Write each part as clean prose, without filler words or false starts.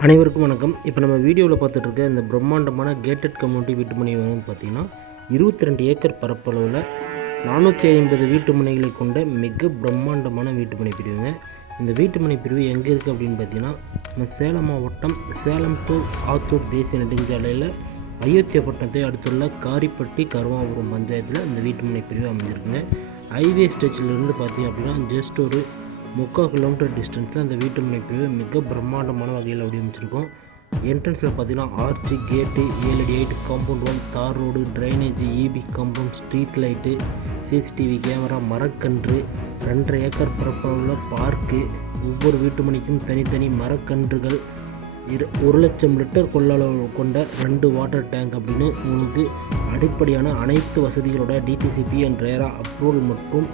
அனைவருக்கும் வணக்கம். இப்போ நம்ம வீடியோவில் பார்த்துட்ருக்க இந்த பிரம்மாண்டமான கேட்டட் கம்யூனிட்டி வீட்டுமனை வந்து பார்த்திங்கன்னா 22 ஏக்கர் பரப்பளவில் 450 வீட்டுமனைகளை கொண்ட மிக பிரம்மாண்டமான வீட்டுமனை பிரிவுங்க. இந்த வீட்டுமனை பிரிவு எங்கே இருக்குது அப்படின்னு பார்த்திங்கன்னா, நம்ம சேலம் மாவட்டம் சேலம் டு ஆத்தூர் தேசிய நெடுஞ்சாலையில் அயோத்தியாப்பட்டினத்தை அடுத்துள்ள காரிப்பட்டி கருவாபுரம் பஞ்சாயத்தில் இந்த வீட்டுமனை பிரிவு அமைஞ்சிருக்குங்க. ஹைவே ஸ்ட்ரெச்சிலிருந்து பார்த்திங்க அப்படின்னா ஜஸ்ட் ஒரு 3/4 கிலோமீட்டர் டிஸ்டன்ஸில் அந்த வீட்டுமனை பிரிவு மிக பிரம்மாண்டமான வகையில் வடிவமைச்சிருக்கோம். என்ட்ரன்ஸில் பார்த்தீங்கன்னா ஆர்ச்சி, கேட்டு, 7 அடி ஹைட் காம்பவுண்ட் வால், தார் road, drainage, EB compound, street light, CCTV camera, மரக்கன்று, 2.5 ஏக்கர் பரப்பளவுள்ள பார்க்கு, ஒவ்வொரு வீட்டுமனைக்கும் தனித்தனி மரக்கன்றுகள், 1,00,000 லிட்டர் கொள்ளளவு கொண்ட 2 வாட்டர் டேங்க் அப்படின்னு உங்களுக்கு அடிப்படையான அனைத்து வசதிகளோட டிடிசிபி அண்ட் ரேரா அப்ரூவல் மற்றும்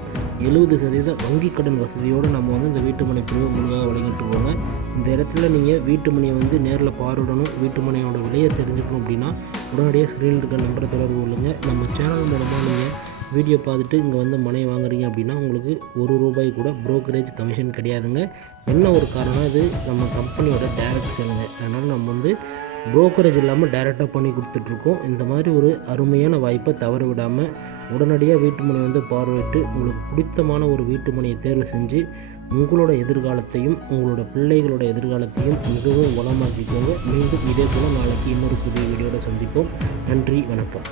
70% வங்கி கடன் வசதியோடு நம்ம வந்து இந்த வீட்டுமனை பிரிவு முழுதாக வழங்கிட்டுருவோங்க. இந்த இடத்துல நீங்கள் வீட்டுமனையை நேரில் பார்வையிடணும், வீட்டுமனையோட விலையை தெரிஞ்சுக்கணும் அப்படின்னா உடனடியாக ஸ்க்ரீனில் இருக்க நம்பரை தொடர்பு கொள்ளுங்கள். நம்ம சேனல் மூலமாக நீங்கள் வீடியோ பார்த்துட்டு இங்கே மனை வாங்குறீங்க அப்படின்னா உங்களுக்கு ₹1 கூட ப்ரோக்கரேஜ் கமிஷன் கிடையாதுங்க. என்ன ஒரு காரணம், இது நம்ம கம்பெனியோட டைரக்ட் சேலுங்க. அதனால் நம்ம ப்ரோக்கரேஜ் இல்லாமல் டைரெக்டாக பண்ணி கொடுத்துட்ருக்கோம். இந்த மாதிரி ஒரு அருமையான வாய்ப்பை தவற விடாமல் உடனடியாக வீட்டுமனை பார்வையிட்டு உங்களுக்கு பிடித்தமான ஒரு வீட்டுமனையை தேர்வு செஞ்சு உங்களோட எதிர்காலத்தையும் உங்களோட பிள்ளைகளோட எதிர்காலத்தையும் மிகவும் வளமாக்கிக்கோங்க. மீண்டும் இதே போல் நாளைக்கு இன்னொரு புதிய வீடியோட சந்திப்போம். நன்றி, வணக்கம்.